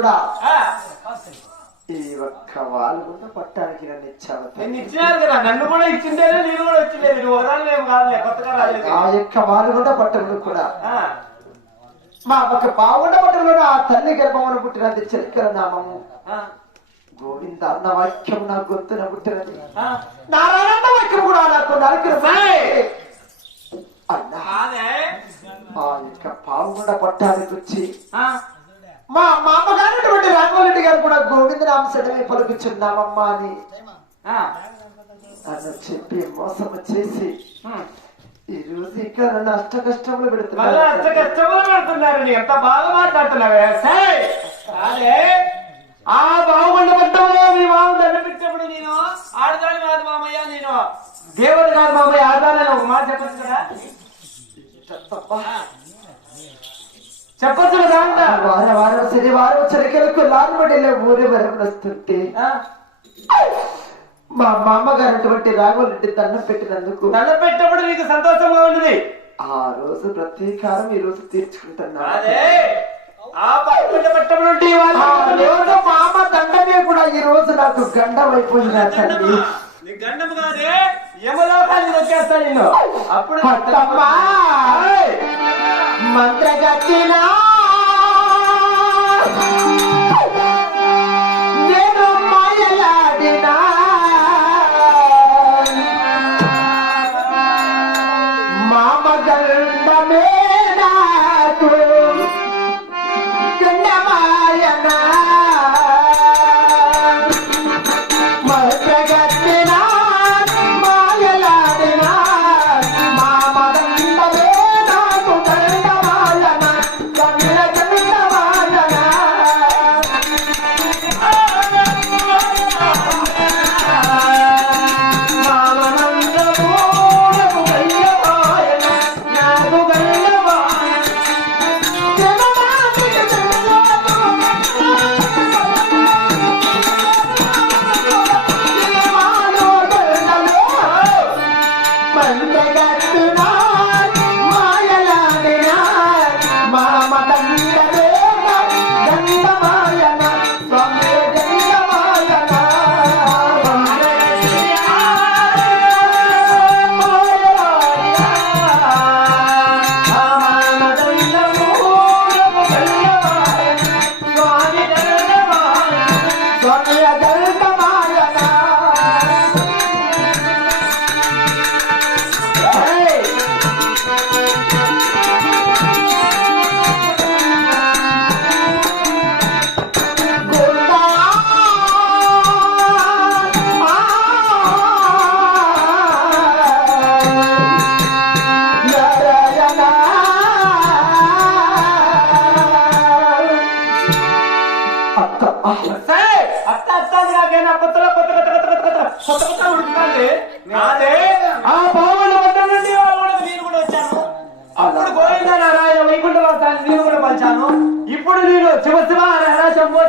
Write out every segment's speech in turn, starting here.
కూడా. ఈ ఒక్క వాళ్ళగుండ పట్టానికి నన్ను ఇచ్చావు నేను. ఇచ్చినారు కదా నన్ను కూడా ఇచ్చిందేనే నేను కూడా వచ్చిండేది నువ్వు ఏం కాదులే కొత్తగా రాలేదు. ఆ యొక్క పట్టణంలో కూడా ఆ, మా ఒక పావుగొండ పట్టణంలో ఆ తల్లి గర్భమును పుట్టినది చరిత్ర నామము. గోవింద అన్న వాక్యం నా గొంతున పుట్టినది. నారాయణ వాక్యం కూడా నాకు నరకరు! అన్నా ఆ యొక్క పావుగొండ పట్టానికి వచ్చి మా మా అమ్మగారినటువంటి రాఘవరెడ్డి గారు కూడా గోవింద నామసడమే పలుకుచున్నామమ్మా అని. నన్ను చెప్పి మోసం చేసి. ఈ రోజు ఇంకా నన్ను అష్ట కష్టములు పెడుతున్నారు కష్టంగా పెడుతున్నారు. నీ ఎంత బాగా మాట్లాడుతున్నావే? ఆ బాగుండ పట్టంలో మీ మామ దండపించినప్పుడు నేను ఆడదాని కాదు మామయ్య నేను దేవుడు కాదు మామయ్య ఆడదాని ఒక మాట చెప్పచ్చు కదా చెప్పచ్చు కదా అంట వార వారం శనివారం చెరకెలకు లారుబడిలో ఊరి వరకు వస్తుంటే మా మామగారు అటువంటి రాఘవరెడ్డి దండం పెట్టినందుకు దండ పెట్టినప్పుడు నీకు సంతోషంగా ఉన్నది ఆ రోజు ప్రతీకారం ఈ రోజు తీర్చుకుంటున్నా అమ్మ దండమే కూడా ఈ రోజు నాకు గండం అయిపోయింది తల్లి. నీ గండం కాదే. యమలోకాన్ని వచ్చేస్తా నేను అప్పుడు అత్తమ్మా ఏయ్! మంత్రగతినా అత్త అత్త అత్తదిగాకైనా కొత్తలో కొత్త కొత్త కొత్త కొత్త కొత్త కూడా వచ్చాను. అప్పుడు గోవింద నారాయణ వైకుంఠవాసాన్ని నేను కూడా పలిచాను ఇప్పుడు నేను శివ శివ నారాయణ శంభో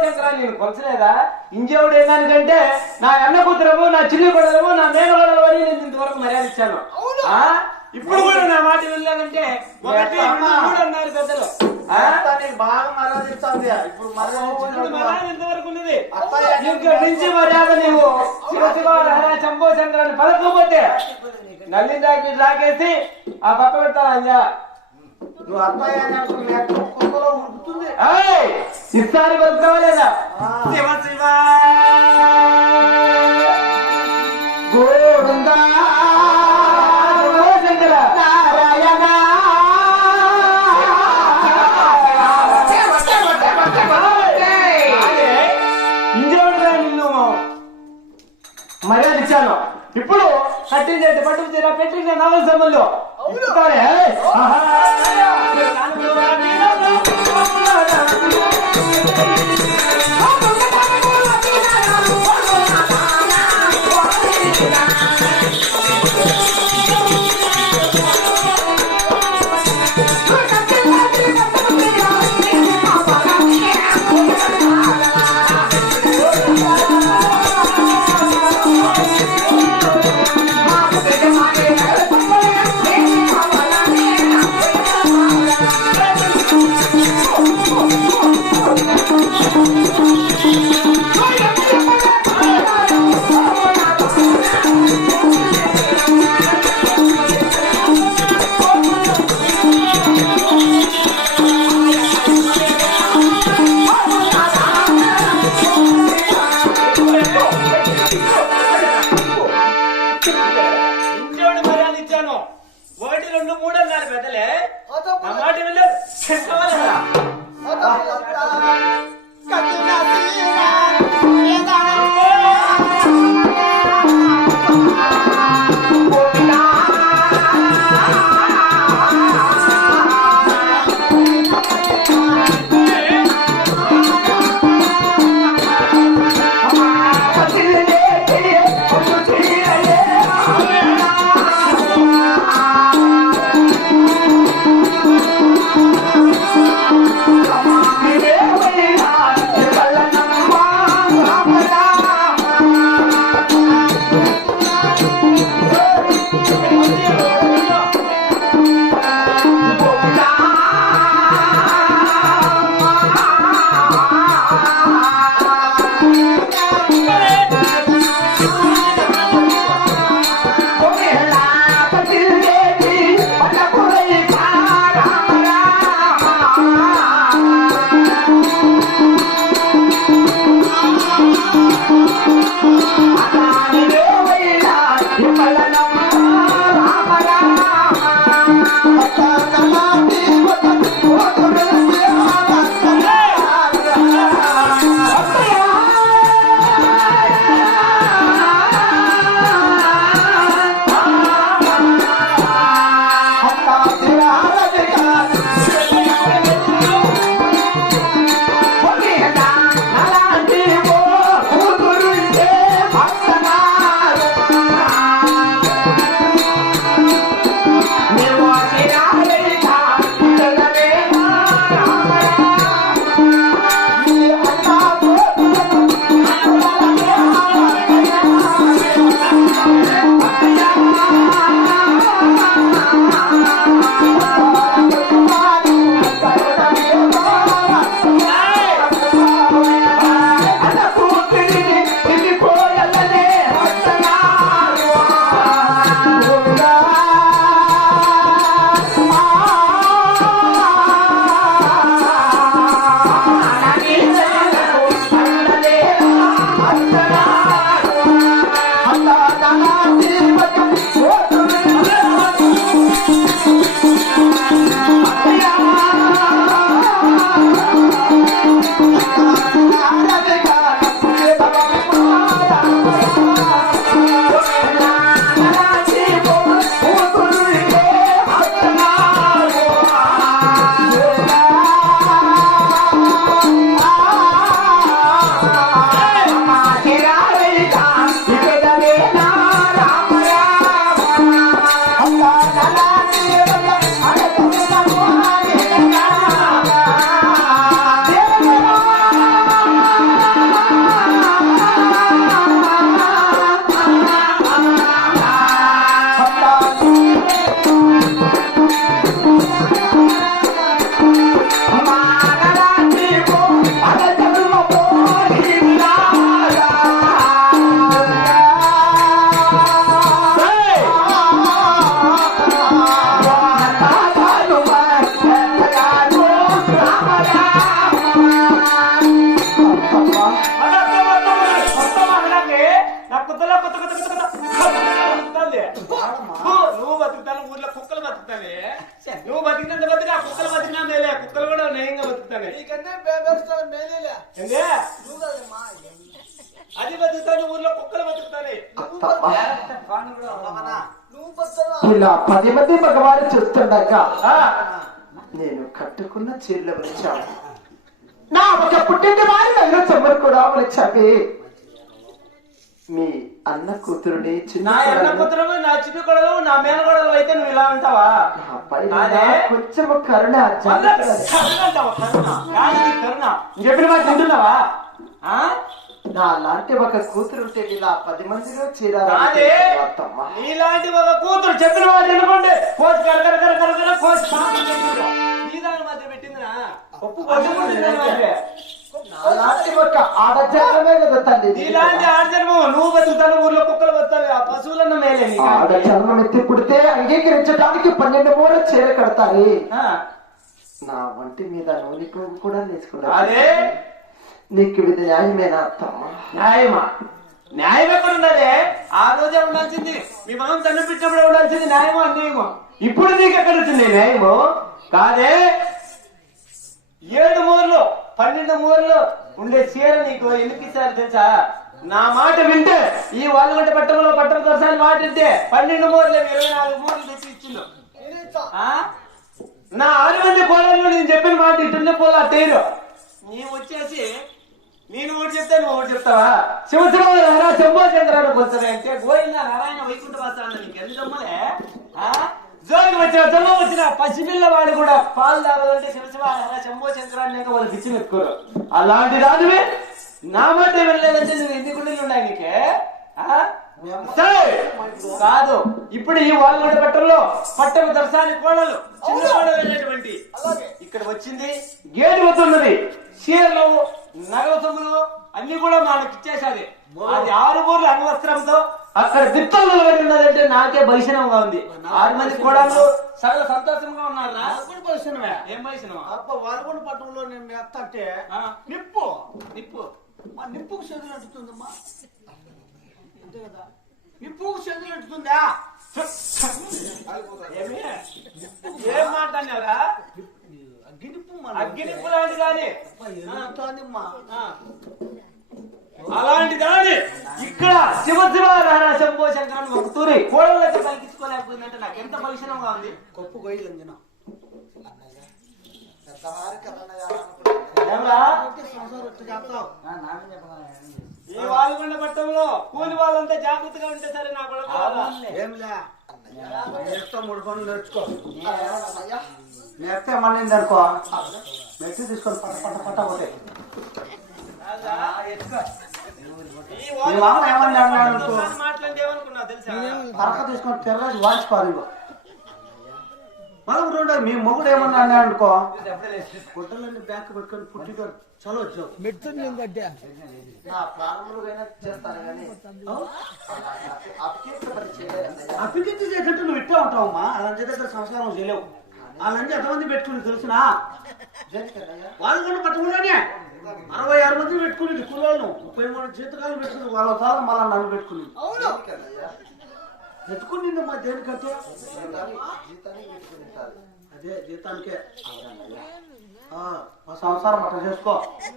కొలచలేదా? ఇంజేవుడు ఏందానికంటే నా అన్న కూతురము నా చిల్లి కొడలము నా మేనగొడలము అని నేను ఇంతవరకు మర్యాద ఇచ్చాను ఇప్పుడు కూడా నా మాట వెళ్ళానంటే ఒకటి మూడు అన్నారు పెద్దలు. బాగా ఇప్పుడు మర్యాద ఎంతవరకు ఉన్నది? నుంచి మర్యాద నీవు పలకపోతే నల్లి రాకి రాకేసి ఆ పక్క పెడతాను అంజా నువ్వు అని ఉడుకుతుంది ఏయ్! ఇస్తాను. శివ శివ. కట్టించేది పట్టు తీరా పెట్టిన నవల సభల్లో ఇస్తారే పది మంది మగవారు చూస్తుండగా నేను కట్టుకున్న చీరలు వచ్చాను నా ఒక పుట్టింటి వారి నన్ను చెమ్మరు కూడా వచ్చావి మీ అన్న కూతురుని చిన్న నా ఎన్న కోడలు, పుత్రము నా చిన్న కొడలు నా మేనగొడలు అయితే నువ్వు ఇలా అదే. కొంచెం కరుణ. కరుణ కరుణ. చెప్పిన మాట తింటున్నావా ఆ? నా లాంటి ఒక కూతురు ఉంటే ఇలా పది మందిలో చేరాలి నీలాంటి ఒక కూతురు చెప్పిన మాట వినుకోండి. కోచ్ కరకర కరకర కర కోచ్ నీ దాని మధ్య పెట్టిందిరా. ఒప్పు కొట్టుకుంటుంది అలాంటి ఒక ఆడజాలమే కదా తల్లి. నీలాంటి ఆడజన్మ నువ్వు బతుకుతాను ఊర్లో కుక్కలు బతుకుతావి ఆ పశువులన్న మేలే నీకు. ఆడ చర్మం ఎత్తి పుడితే అంగీకరించడానికి పన్నెండు మూల చీర కడతాయి ఆ, నా ఒంటి మీద నూనె కూడా వేసుకున్నా అదే నీకు ఇది న్యాయమేనా అత్తమ్మ? న్యాయమా? న్యాయం ఎక్కడ ఉన్నదే ఆ రోజే ఉండాల్సింది. మీ మామ తన్ను పెట్టినప్పుడు ఉండాల్సింది న్యాయమో అన్యాయమో? ఇప్పుడు నీకు ఎక్కడ వచ్చింది న్యాయము? కాదే ఏడు మూరలు పన్నెండు మూరలు ఉండే చీర నీకు ఎందుకు ఇస్తారు తెలుసా? నా మాట వింటే ఈ వాళ్ళగంట పట్టణంలో పట్టణ దర్శనాలు మాట వింటే పన్నెండు మూరలు ఇరవై నాలుగు మూరలు తెచ్చి ఇచ్చిండు? నా ఆరు మంది కోడల్లో నేను చెప్పిన మాట ఇటున్న పోలా తేరు. నీవు వచ్చేసి నేను ఒకటి చెప్తే నువ్వు ఒకటి చెప్తావా శివశివ నారా శంభో చంద్రాన్ని కొలుస్తారా అంటే గోవింద నారాయణ వైకుంఠ వాసాన్ని నీకు ఎందుకమ్మలే జోలికి వచ్చిన జమ్మ వచ్చిన పసిపిల్ల వాడు కూడా పాలు తాగాలంటే శివశివ నారా శంభో చంద్రాన్ని ఇంకా వాళ్ళకి ఇచ్చి పెట్టుకోరు. అలాంటి దానివి నా మాట వెళ్ళలేదంటే నువ్వు ఎన్ని గుండెలు ఉన్నాయి నీకే. కాదు. ఇప్పుడు ఈ వాళ్ళ పట్టణంలో పట్టణ దర్శనానికి కోడలు చిన్న కోడలు అనేటువంటి అలాగే. ఇక్కడ వచ్చింది. గేటు వద్ద ఉన్నది చీరలు నగల సొమ్ములు అన్ని కూడా మనకి ఇచ్చేసాది అది ఆరు ఊర్ల అంగవస్త్రంతో అక్కడ దిత్తలు నిలబడి ఉన్నదంటే నాకే భైషణంగా ఉంది. ఆరు మంది కోడలు సగల సంతోషంగా ఉన్నారా? కూడా పరిశ్రమే ఏం భైషణం అప్ప వరకొండ పట్టణంలో నేను మెత్త అంటే. నిప్పు. నిప్పు. మా నిప్పుకు చెదులు అంటుతుందమ్మా అంతే కదా. నిప్పుకు చెదులు అంటుతుందా ఏమి? ఏం మాట్లాడినారా అగ్గి నిప్పు మన అగ్గి నిప్పు లాంటి కానీ ఎంతమ్మా ఆ. అలాంటి దాని. ఇక్కడ శివ శివ నారాయణ శంభో శంకరన్ ఒక తూరి కోడళ్ళకి పలికించుకోలేకపోయిందంటే నాకు ఎంత భవిష్యంగా ఉంది? గొప్ప గొయ్యలు అందిన ఈ వాల్గొండ పట్టణంలో కూలి వాళ్ళంతా జాగ్రత్తగా ఉంటే సరే నా కొడుకు ఏంలే నేర్చుకో మూడు పనులు నేర్చుకో. నేర్తే మళ్ళీ అనుకో మెట్టి తీసుకొని పట్ట పట్ట పట్ట పోతాయి ఈ మీ మామ అన్నాడు అనుకో. తెలుసా పరక తీసుకొని తెల్లది వాచిపోదు మనం రెండు మీ మొగుడు ఏమన్నా అన్నాడు అనుకో గుడ్డలన్నీ బ్యాంక్ పెట్టుకొని పుట్టిగారు చలో వచ్చావు నా ప్రాణములుగైనా చేస్తాను కానీ అప్కీర్తపరి చేయలేదు అప్పికించి చేసినట్టు నువ్వు ఇట్టే ఉంటావమ్మా అలాంటి దగ్గర సంస్కారం చేయలేవు అలాంటి ఎంతమంది పెట్టుకుని తెలిసినా? వాళ్ళు కూడా పట్టుకున్నానే అరవై ఆరు మంది పెట్టుకుని కులాలను ముప్పై మూడు జీతకాలు పెట్టుకుని వాళ్ళ సార్లు మళ్ళా నన్ను పెట్టుకుని పెట్టుకుని మా దేనికంటే? అదే జీతానికే. మా సంసారం అట్లా చేసుకో.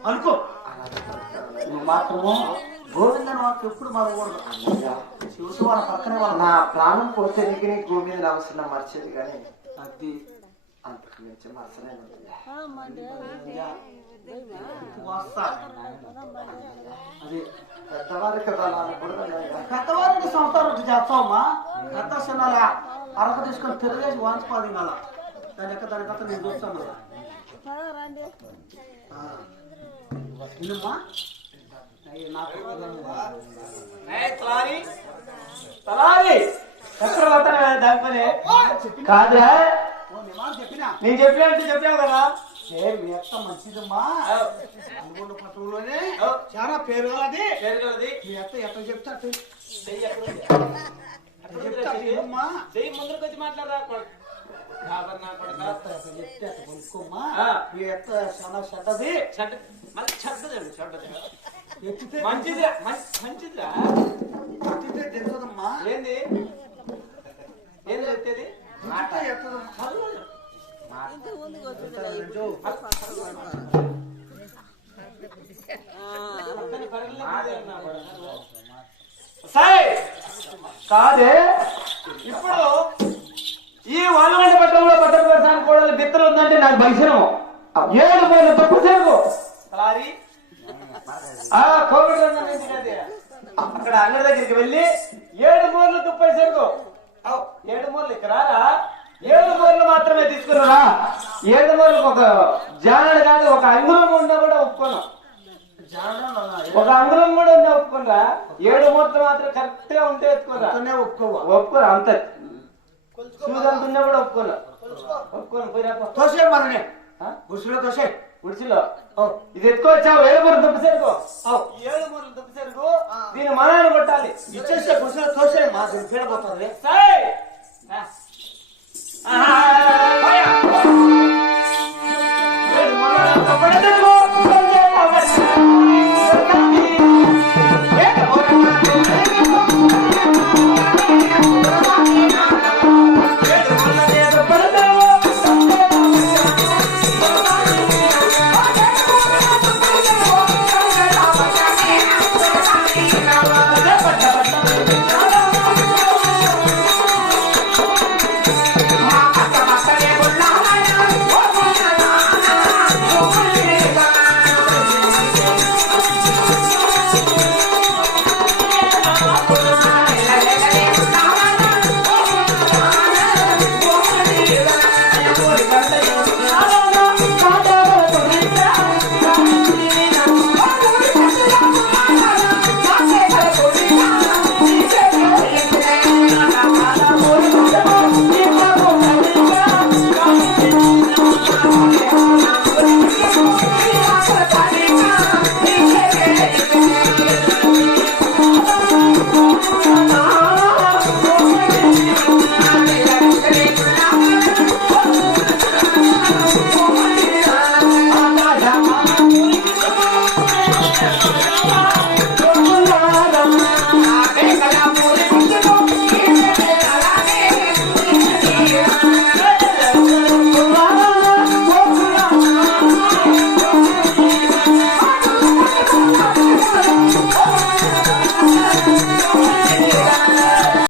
అనుకో. నువ్వు మాత్రము గోవిందని మాకు ఎప్పుడు మరవకూడదు. శివసు వాళ్ళ పక్కనే వాళ్ళ నా ప్రాణం పోతే నీకు మీద అవసరం మర్చేది కానీ అది అంతకు మించి మర్చలేను వస్తా అది పెద్దవారు కదా నా అనకూడదన్నయ్యా పెద్దవారికి సంసారం వచ్చి చేస్తావమ్మా పెద్ద చిన్నలా అరక తీసుకొని తిరగేసి వాంచిపోదు మళ్ళా దాని యొక్క దాని కథ నేను చూస్తాను మళ్ళా ఆ. ఇన్నమ్మా అయ్యి నాకు ఏయ్, తలారి? తలారి? చక్రవర్తన దాని పని కాదురా. ఓ నీ మాట చెప్పినా నేను చెప్పినట్టు చెప్పావు కదా. ఏ మీ అత్త మంచిదమ్మా. అనుకున్న పట్టణంలోనే చాలా పేరు కలది పేరు కలది. మీ అత్త ఎట్లా చెప్తే చెయ్యి ముందరకు వచ్చి మాట్లాడరా. అత్త ఎట్లా చెప్తే అట్లా కొనుక్కోమ్మా. ఆ. మీ అత్త చాలా చెడ్డది. మళ్ళీ చెడ్డదండి చెడ్డది మంచిది మంచిదిరా ఎత్తితే తెలుసదమ్మా. ఏంది? ఎత్తేది సై కాదే? ఇప్పుడు ఈ వానగంట పట్టణంలో పట్టణ వ్యవసాయం కూడా బిత్తలు ఉందంటే నాకు భవిష్యం ఏడు పోయిన తప్పు సేపు ఆ కోవిడ్. అక్కడ అంగడి దగ్గరికి వెళ్ళి ఏడు మూరలు తుప్పై సరుకు ఔ, ఏడు మూరలు ఇక్కడ రారా? ఏడు మూరలు మాత్రమే తీసుకున్నారా ఏడు మూరలకు ఒక జానడు కాదు ఒక అంగుళం ఉన్నా కూడా ఒప్పుకోను. ఒక అంగుళం కూడా ఉన్నా ఒప్పుకున్నా ఏడు మూరలు మాత్రం కరెక్ట్గా ఉంటే ఎత్తుకోరా ఒప్పుకోవా? ఒప్పుకోరు అంత. చూదంత ఉన్నా కూడా ఒప్పుకోను. ఒప్పుకోను పోయిరా పో. తోసే మననే? గుడిసెలో తోసే ఉడిచిలో. ఇది ఎత్తుకోవచ్చావు ఏడు మూరలు దుప్పు సరుకు ఏడు మూరలు దుప్పు సరుకు దీని మనాన్ని కొట్టాలి. ఇచ్చేస్తే గుడిసెలో తోసే మా దీని పీడపోతుంది సై ఆహా!